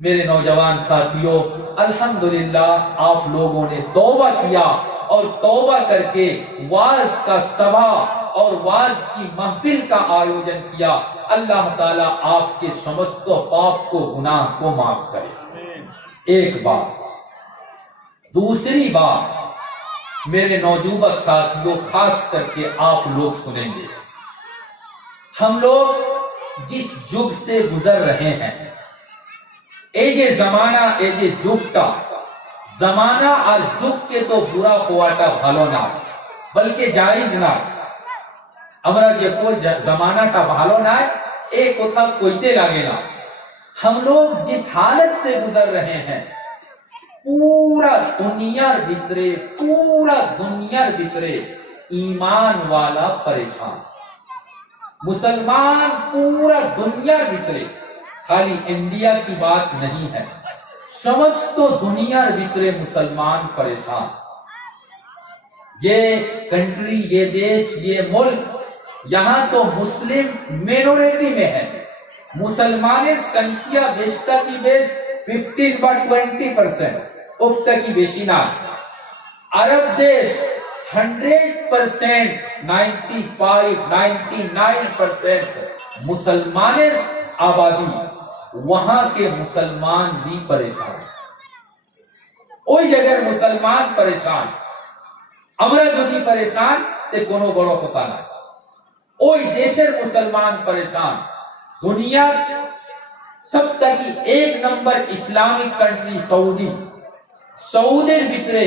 میرے نوجوان ساتھیوں، الحمدللہ آپ لوگوں نے توبہ کیا اور توبہ کر کے واعظ کا سبھا اور واعظ کی محفل کا آیوجن کیا۔ اللہ تعالیٰ آپ کے سمست پاپ کو، گناہ کو معاف کرے۔ ایک بات۔ دوسری بات، میرے نوجوان ساتھیوں، خاص کر کے آپ لوگ سنیں گے، ہم لوگ جس جگ سے گزر رہے ہیں، یہ زمانہ یہ جگتا زمانہ اور جگ کے تو برا ہواٹا بھالو نہ بلکہ جائز نہ ہمارا جو کوئی زمانہ کا بھالو نہ ایک اتھا کوئیتے لگے نا۔ ہم لوگ جس حالت سے گزر رہے ہیں، پورا دنیا بھیترے ایمان والا پریشان، مسلمان پورا دنیا بھیترے، خالی انڈیا کی بات نہیں ہے، سمجھ تو دنیا بھیترے مسلمان پریشان۔ یہ کنٹری، یہ دیش، یہ ملک، یہاں تو مسلم مینورٹی میں ہے، مسلمان سنکھیا بیشتا کی بیش 15 বা 20%، افتا کی بیشی نہ۔ عرب دیش 100%، 99% مسلمان آبادی، وہاں کے مسلمان بھی پریشان، ওই জায়গার মুসলমান পরেশান। আমরা যদি পরেশান তে কোনো বড় কথা না, ওই দেশের মুসলমান পরেশান। দুনিয়ার সবথেকে এক নম্বর ইসলামিক কান্ট্রি সৌদি, সৌদের ভিতরে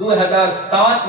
2007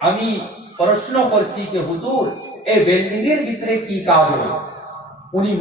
আমি প্রশ্ন করছি যে হুজুর এই বিল্ডিং এর ভিতরে কি কাজ হয়? উনি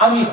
আমি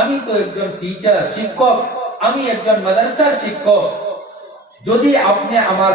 আমি তো একজন টিচার, শিক্ষক, আমি একজন মাদ্রাসার শিক্ষক, যদি আপনি আমার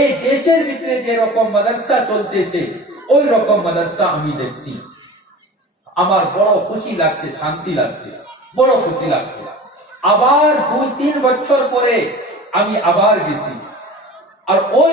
এই দেশের ভিতরে যে রকম মাদ্রাসা চলতেছে ওই রকম মাদ্রাসা আমি দেখছি, আমার বড় খুশি লাগছে, শান্তি লাগছে, বড় খুশি লাগছে। আবার 2-3 বছর পরে আমি আবার গেছি, আর ওই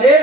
1.5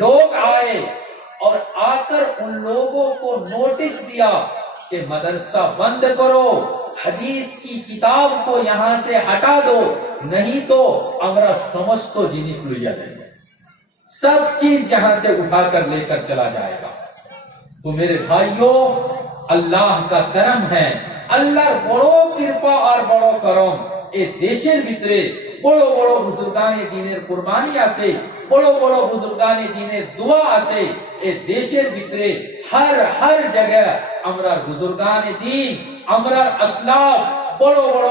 لوگ آئے اور آ کر ان لوگوں کو نوٹس دیا کہ مدرسہ بند کرو, حدیث کی کتاب کو یہاں سے ہٹا دو, نہیں تو ہمارا سمجھ تو جنس لے جائے گا, سب چیز یہاں سے اٹھا کر لے کر چلا جائے گا. تو میرے بھائیوں, اللہ کا کرم ہے, اللہ بڑو کرپا اور بڑو کرم এ দেশের ভিতরে বড় বড় বুজুর্গানে দ্বীনের কুরবানি আছে, বড় বড় বুজুর্গানে দ্বীনের দোয়া আছে. এ দেশের ভিতরে হর জায়গায় আমরা বুজুর্গানে দ্বীন, আমরা আসলাফ, বড় বড়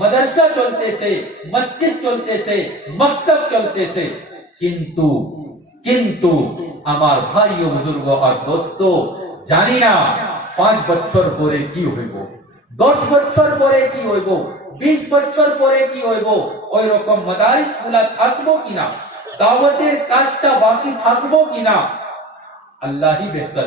মাদ্রাসা চলতেছে, মসজিদ চলতেছে, মক্তব চলতেছে. কিন্তু আমার ভাই ও বুজুর্গ আর দোস্ত, জানি না 5 বছর পরে কি হইব, 10 বছর পরে কি হইব, 20 বছর পরে কি হইব. ওই রকম মাদারিস গুলা থাকবো কিনা, দাওয়াতের কাজটা বাকি থাকবো কিনা, আল্লাহই বেহতর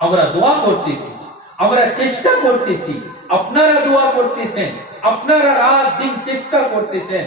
আমরা দোয়া করতেছি, আমরা চেষ্টা করতেছি, আপনারা দোয়া করতেছেন, আপনারা রাত দিন চেষ্টা করতেছেন.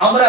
আমরা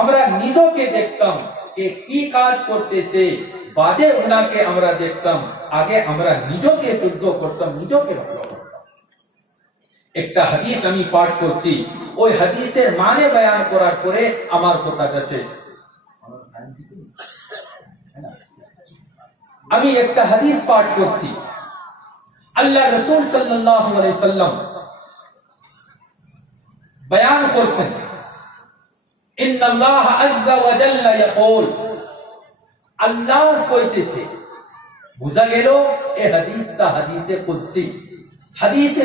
আমরা নিজকে দেখতাম যে কি কাজ করতেছে, বাদে ওনাকে আমরা দেখতাম, আগে আমরা নিজকে শুদ্ধ করতাম, নিজকে ভালো করতাম. একটা হাদিস আমি পাঠ করছি, ওই হাদিসের মানে বয়ান করার পরে আমার কথাটা শেষ. আমি একটা হাদিস পাঠ করছি, আল্লাহ রাসূল সাল্লাল্লাহু আলাইহি সাল্লাম বয়ান করছেন, ইন্নাল্লাহ আযযা ওয়া জাল্লা ইয়াকুল, আল্লাহ কইতেছে. বুঝা গেল এই হাদিসটা হাদিসে কুদসি. হাদিসে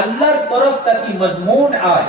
আল্লাহর তরফ থেকে মজমুন আয়,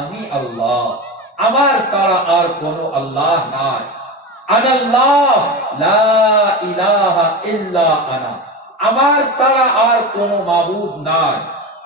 আমি আল্লাহ, আমার ছাড়া আর কোনো আল্লাহ নাই. আনাল্লাহ লা ইলাহা ইল্লা আনা, আমার ছাড়া আর কোনো মাবুদ নাই,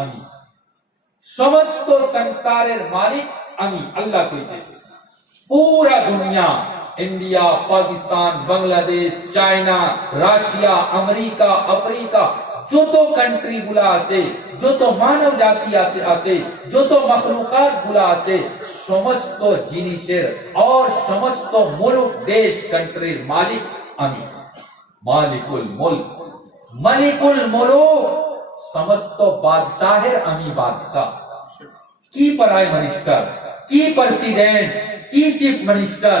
আমি, সমস্ত সংসারের মালিক আমি, আল্লাহ কইতেছে. পুরা দুনিয়া انڈیا، پاکستان، بنگلہ دیش، چائنا، রাশিয়া, আমেরিকা, আফ্রিকা, যত কান্ট্রি গুলা আছে, যত মানব জাতি আছে, যত মখলুকাত গুলা আছে, সমস্ত জিনিসের আর সমস্ত মুলক দেশ কান্ট্রির মালিক আমি, মালিকুল মুলক, মালিকুল মুলুক, সমস্ত বাদশাহের আমি বাদশাহ। কি প্রাইম মিনিস্টার, কি প্রেসিডেন্ট, কি চিফ মিনিস্টার,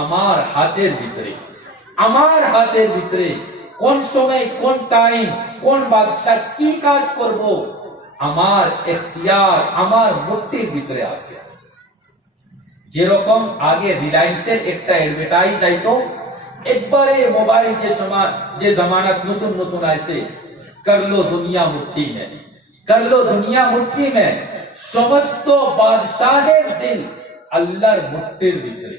আমার হাতের ভিতরে, আমার হাতের ভিতরে। কোন সময়, কোন টাইম, কোন বাদশা কি কাজ করব, আমার এখতিয়ার, আমার মুঠির ভিতরে আছে। যেরকম আগে রিলায়েন্সের একটা অ্যাডভার্টাইজ আইতো, একবারে মোবাইল যে জামানাত নতুন নতুন আইছে, কর লো দুনিয়া মুঠি মে, কর লো দুনিয়া মুঠি মে, সমস্ত বাদশাহের দিল আল্লাহর মুঠির ভিতরে,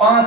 5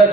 10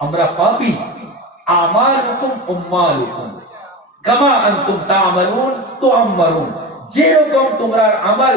আমরা পাপী, আমালুকুম উম্মালুকুম কামা আনতুম তা'মালুন তু'আম্মারুন, যেরকম তোমার আমল,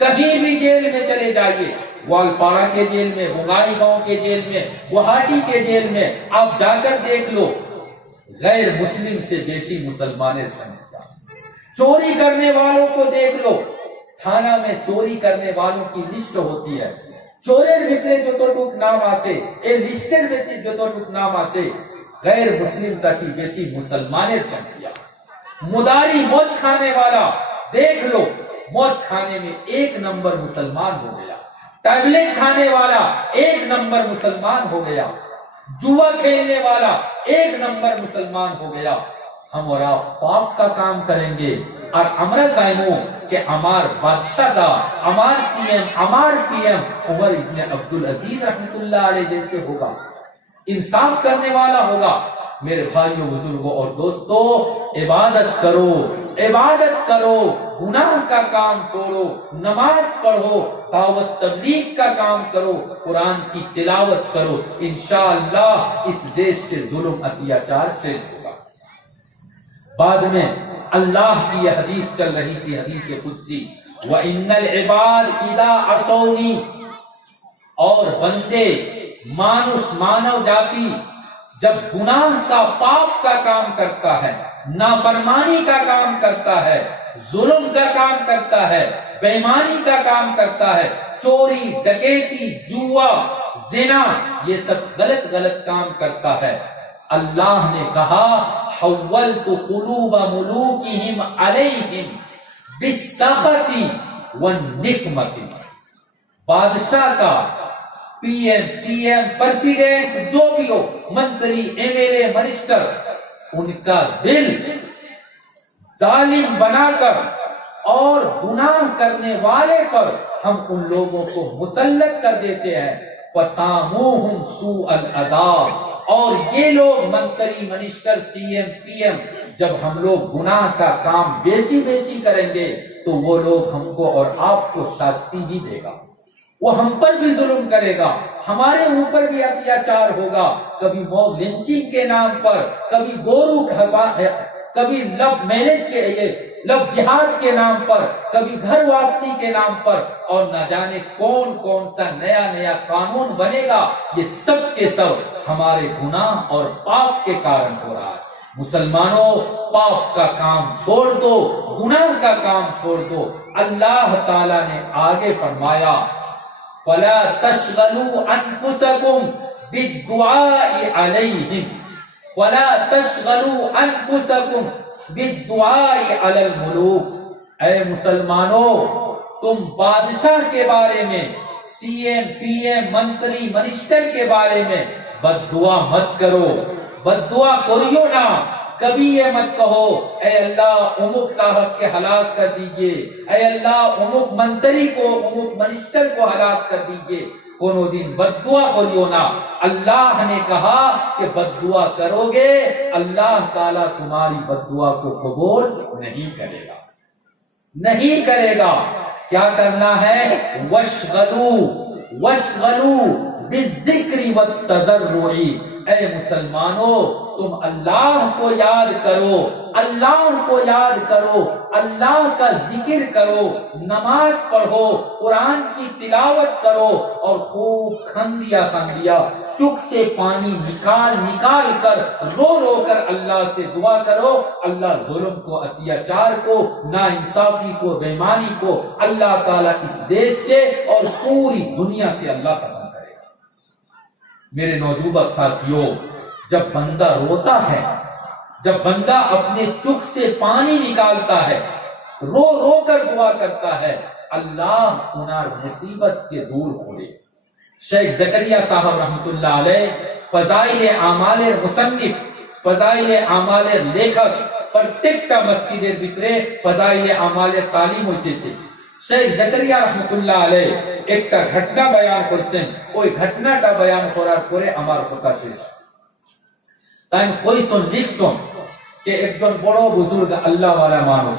کہیں بھی جیل میں چلے جائیے، والپارا کے جیل میں، بنگائی گاؤں کے جیل میں، گوہاٹی کے جیل میں، آپ جا کر دیکھ لو، غیر مسلم سے بیشی مسلمانیں سمجھتا۔ چوری کرنے والوں کو دیکھ لو، تھانہ میں چوری کرنے والوں کی لسٹ ہوتی ہے، چوریر بھیترے যতটুক নাম আছে এই লিস্টের ভিতরে যতটুক নাম আছে غیر مسلم تاکہ بیشی مسلمانیں سمجھیا۔ مداری موت کھانے والا دیکھ لو، موت کھانے میں 1 نمبر مسلمان ہو گیا، ٹیبلٹ کھانے والا 1 نمبر مسلمان ہو گیا، جوا کھیلنے والا 1 نمبر مسلمان ہو گیا۔ ہم اور آپ پاپ کا کام کریں گے اور ہمارا سائنو کہ ہمار بادشاہ دا، ہمار سی ایم، ہمار پی ایم عمر ابن عبدالعزیز رحمت اللہ علیہ جیسے ہوگا، انصاف کرنے والا ہوگا۔ میرے بھائیوں، بزرگوں اور دوستو، عبادت کرو، عبادت کرو، گناہ کا کام چھوڑو، نماز پڑھو، دعوت تبلیغ کا کام کرو، قرآن کی تلاوت کرو، انشاءاللہ اس دیش سے ظلم اتیاچار سے ہوگا۔ بعد میں اللہ کی یہ حدیث چل رہی تھی، حدیث قدسی، وَإِنَّ الْعِبَادِ إِذَا عَصَوْنِي، اور بندے مانوس مانو جاتی جب گناہ کا، پاپ کا کام کرتا ہے، نافرمانی کا کام کرتا ہے، ظلم کا کام کرتا ہے، بے ایمانی کا کام کرتا ہے، چوری، ڈکیتی، جوا، زنا، یہ سب غلط غلط کام کرتا ہے، اللہ نے کہا حولت قلوب ملوکہم علیہم بالسخط والنقمۃ، بادشاہ کا، پی ایم، سی ایم، پریزیڈنٹ، جو بھی ہو، منتری، ایم ایل اے، منسٹر، ان کا دل ظالم بنا کر اور گناہ کرنے والے پر ہم ان لوگوں کو مسلط کر دیتے ہیں، فَسَامُوهُمْ سُوءَ الْعَذَابِ، اور یہ لوگ منتری، minister, C M, P M, جب ہم لوگ گناہ کا کام بیشی بیشی کریں گے تو وہ لوگ ہم کو اور آپ کو شاستی بھی دے گا، وہ ہم پر بھی ظلم کرے گا، ہمارے اوپر بھی اتیاچار ہوگا، کبھی موب لنچنگ کے نام پر، کبھی گورو، کبھی لو میرج کے، لو جہاد کے نام پر، کبھی گھر واپسی کے نام پر، اور نہ جانے کون کون سا نیا نیا قانون بنے گا، یہ سب کے سب ہمارے گناہ اور پاپ کے کارن ہو رہا ہے۔ مسلمانوں، پاپ کا کام چھوڑ دو، گناہ کا کام چھوڑ دو۔ اللہ تعالیٰ نے آگے فرمایا فَلَا تَشْغَلُوا أَنفُسَكُمْ بِالدُّعَاءِ عَلَيْهِمْ، وَلَا تَشْغَلُوا أَنفُسَكُمْ بِالدُّعَاءِ عَلَى الْمُلُوكِ، اے مسلمانوں، تم بادشاہ کے بارے میں، سی ایم، پی ایم، منتری، منسٹر کے بارے میں بد دعا مت کرو، بد دعا کریو نہ، کبھی یہ مت کہو اے اللہ امک صاحب کے ہلاک کر دیجئے، اے اللہ امک منتری کو، امک منسٹر کو ہلاک کر دیجئے، کونو دن بد دعا کریو نہ۔ اللہ نے کہا کہ بد دعا کرو گے، اللہ تعالیٰ تمہاری بد دعا کو قبول نہیں کرے گا، نہیں کرے گا۔ کیا کرنا ہے؟ وَاشْغَلُوا بِالذِّكْرِ وَالتَّضَرُّعِ، اے مسلمانوں تم اللہ کو یاد کرو، اللہ کو یاد کرو، اللہ کا ذکر کرو، نماز پڑھو، قرآن کی تلاوت کرو، اور خوب کھندیا کھندیا چک سے پانی نکال نکال کر، رو رو کر اللہ سے دعا کرو، اللہ ظلم کو، اتیاچار کو، ناانصافی کو، بے ایمانی کو اللہ تعالیٰ اس دیش سے اور پوری دنیا سے اللہ ختم کرے گا۔ میرے نوجوان ساتھیوں، جب بندہ روتا ہے، جب بندہ اپنے چک سے پانی نکالتا ہے، رو رو کر دعا کرتا ہے، اللہ انہار مصیبت کے دور کھولے۔ شیخ زکریا صاحب رحمت اللہ علیہ فضائل اعمال مصنف، فضائل اعمال لیکھک، پرتیکٹا مسجدের ভিতরে فضائل اعمال তালিম হইতেছে। شیخ زکریا رحمت اللہ علیہ একটা ঘটনা বয়ান করছেন, ওই ঘটনাটা বয়ান করার পরে আমার কথা শেষ। তাই কইছেন লিখছেন যে একজন বড় বুজুর্গ আল্লাহ ওয়ালা মানুষ,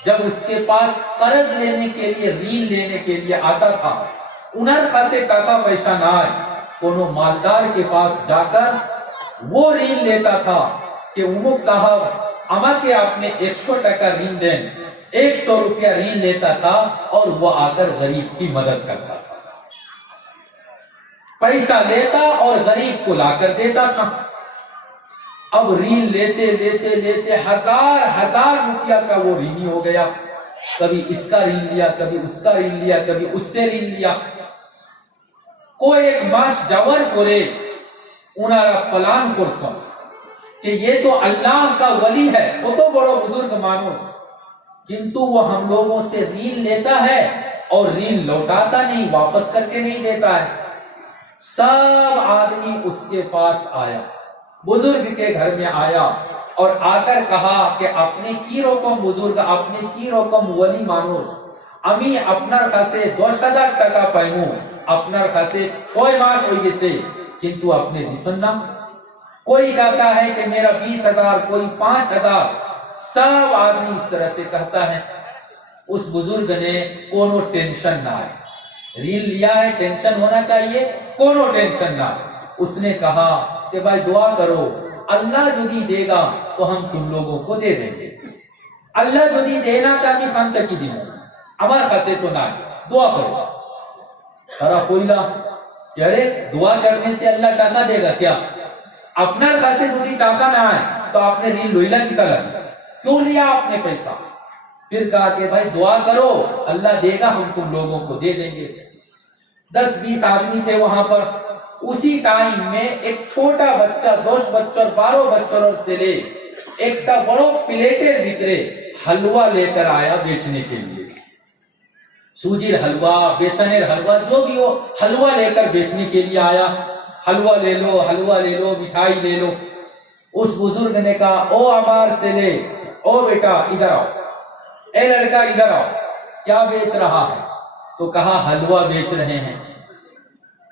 جب اس کے پاس قرض لینے کے لیے رین لینے کے لیے آتا تھا انہر خاصے ٹاکا پیسہ نہ آئے کونو مالدار کے پاس جا کر وہ رین لیتا تھا کہ امک صاحب اما کے آپ نے 100 ٹکا رین دیں 100 روپیہ رین لیتا تھا اور وہ آ کر غریب کی مدد کرتا تھا پیسہ لیتا اور غریب کو لا کر دیتا تھا اب رین لیتے لیتے لیتے ہزار روپیہ کا وہ رینی ہو گیا کبھی اس کا رین لیا کبھی اس کا رین لیا کبھی اس سے رین لیا کوئی ایک ماس جاور کرے انہارا پلان کرسا کہ یہ تو اللہ کا ولی ہے وہ تو بڑو بزرگ مانو کنتو وہ ہم لوگوں سے رین لیتا ہے اور رین لوٹاتا نہیں واپس کر کے نہیں دیتا ہے سب آدمی اس کے پاس آیا بزرگ کے گھر میں آیا اور آ کر کہا کہ اپنے کی رقم بزرگ اپنے کی رقم ولی مانو امی اپنار کاسے 10,000 ٹکا پائمو اپنار کاسے 6 ماس ہوئی سے کنتو اپنے دیسن نا کوئی کہتا ہے کہ میرا 20,000 کوئی 5,000 سب آدمی اس طرح سے کہتا ہے اس بزرگ نے کونو ٹینشن نہ آئے رین لیا ہے ٹینشن ہونا چاہیے کونو ٹینشن نہ آئے اس نے کہا کہ بھائی دعا کرو اللہ جدی دے گا تو ہم تم لوگوں کو دے دیں گے اللہ جدی دینا تامی خان تک کی دیوں ہمار خاصے تو نہ دعا کرو سارا کوئلہ کہ ارے دعا کرنے سے اللہ ٹاکا دے گا کیا اپنا خاصے جدی ٹاکا نہ آئے تو آپ نے رین لوئلہ کی طرح کیوں لیا آپ نے پیسہ پھر کہا کہ بھائی دعا کرو اللہ دے گا ہم تم لوگوں کو دے دیں گے 10-20 آدمی تھے وہاں پر اسی ٹائم میں ایک چھوٹا بچہ 10 بچوں 12 بچوں سے لے ایک تا بڑو پلیٹر بکرے حلوہ لے کر آیا بیچنے کے لیے سوجیر حلوہ بیسنیر حلوہ جو بھی ہو حلوہ لے کر بیچنے کے لیے آیا حلوہ لے لو مٹھائی لے لو اس بزرگ نے کہا او امار سے لے او بیٹا ادھر آؤ اے لڑکا ادھر آؤ کیا بیچ رہا ہے تو کہا حلوہ بیچ رہے ہیں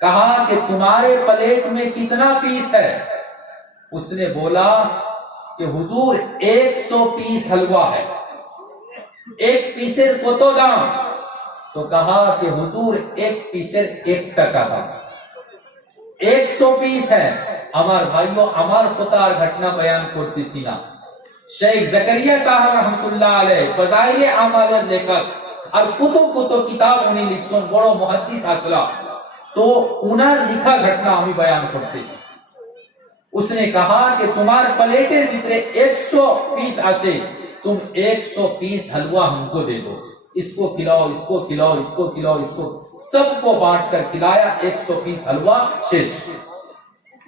کہا کہ تمہارے پلیٹ میں کتنا پیس ہے اس نے بولا کہ حضور 100 پیس حلوہ ہے ایک پیسر کتو دام تو کہا کہ حضور ایک پیسر 1 ٹکا دام 100 پیس ہے ہمار بھائیوں ہمار خطار گھٹنا بیان کرتی سینا شیخ زکریہ صاحب رحمت اللہ علیہ فضائل اعمال لے کر اور کتو کتاب انہیں لکھسون بڑو محدث حاصلہ تو انہاں لکھا گھٹنا ہمیں بیان کرتے اس نے کہا کہ تمہار پلیٹیں بھیترے 100 پیس آسے تم 100 پیس حلوہ ہم کو دے دو اس کو کھلاؤ اس کو کھلاؤ اس کو کھلاؤ اس کو سب کو بانٹ کر کھلایا 100 پیس حلوہ شیش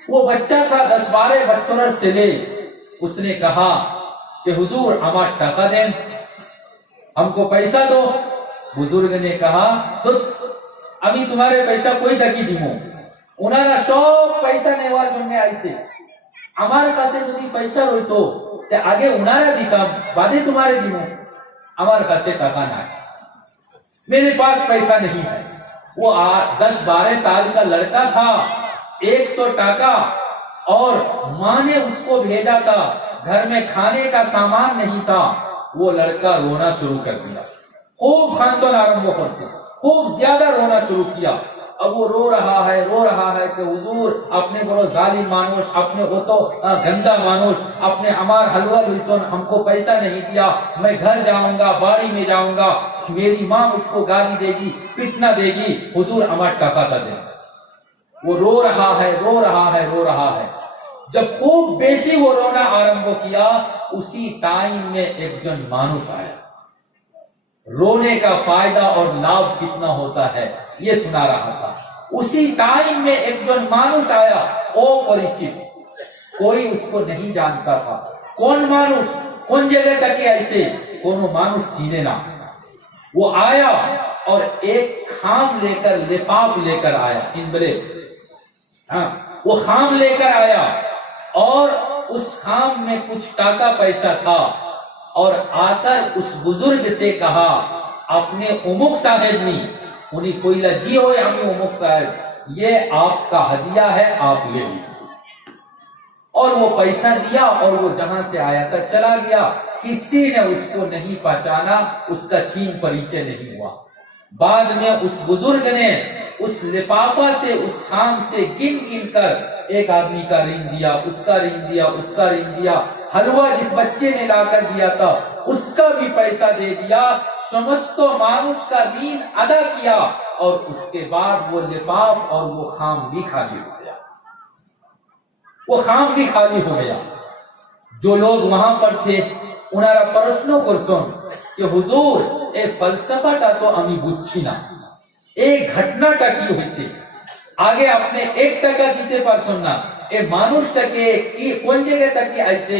وہ بچہ تھا 10-12 بچوں سے لے اس نے کہا کہ حضور ہمارا ٹکا دیں ہم کو پیسہ دو بزرگ نے کہا تو ابھی تمہارے پیسہ کوئی تکی دیمو انہوں نے سب پیسہ نیوال بننے آئی سے ہمارے کاسے جدی پیسہ ہوئی تو آگے انہوں نے دیتا بعدے تمہارے دیمو ہمارے کاسے ٹکا نہ ہے میرے پاس پیسہ نہیں ہے وہ 10-12 سال کا لڑکا تھا 100 ٹکا اور ماں نے اس کو بھیجا تھا گھر میں کھانے کا سامان نہیں تھا وہ لڑکا رونا شروع کر دیا خوب خاندان آرمبو پر سے خوب زیادہ رونا شروع کیا اب وہ رو رہا ہے کہ حضور اپنے بڑو ظالم مانوش اپنے وہ تو گندا مانوش اپنے ہمار حلوہ لوسون ہم کو پیسہ نہیں دیا میں گھر جاؤں گا باڑی میں جاؤں گا میری ماں مجھ کو گالی دے گی پٹنا دے گی حضور ہمار ٹکا تھا دے وہ رو رہا ہے جب خوب بیشی وہ رونا آرمبو کیا اسی ٹائم میں ایک جن مانوس آیا رونے کا فائدہ اور لابھ کتنا ہوتا ہے یہ سنا رہا تھا اسی ٹائم میں ایک جن مانوس آیا او پریچت کوئی اس کو نہیں جانتا تھا کون مانوس کون جگہ تک ایسے کونو مانوس چینے نہ وہ آیا اور ایک خام لے کر لفاف لے کر آیا انبرے وہ خام لے کر آیا اور اس خام میں کچھ ٹاکا پیسہ تھا اور آ کر اس بزرگ سے کہا اپنے امک صاحب نے انہیں کوئی لجی ہوئے ہمیں امک صاحب یہ آپ کا ہدیہ ہے آپ لے لیجیے اور وہ پیسہ دیا اور وہ جہاں سے آیا تھا چلا گیا کسی نے اس کو نہیں پہچانا، اس کا چھین پریچے نہیں ہوا۔ بعد میں اس بزرگ نے اس لفافہ سے، اس خام سے گن گن کر ایک آدمی کا رنگ دیا، اس کا رنگ دیا، اس کا رنگ دیا، حلوہ جس بچے نے لا کر دیا تھا اس کا بھی پیسہ دے دیا، سمستو مانوس کا دین ادا کیا، اور اس کے بعد وہ لفاف اور وہ خام بھی خالی ہو گیا، وہ خام بھی خالی ہو گیا۔ جو لوگ وہاں پر تھے انہارا پرشنوں کرسن کہ حضور اے فلسفہ تو امی বুঝছি না, এই ঘটনাটা কি হয়েছে, আগে আপনি 1 টাকা দিতে পারছেন না, এ মানুষটাকে কি কোন জায়গা থেকে আইছে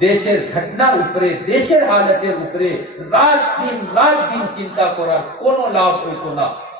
দেশের ঘটনার উপরে, দেশের হালতের উপরে রাত দিন চিন্তা করার কোনো লাভ হইতো না,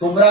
তোমরা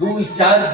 2-4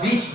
20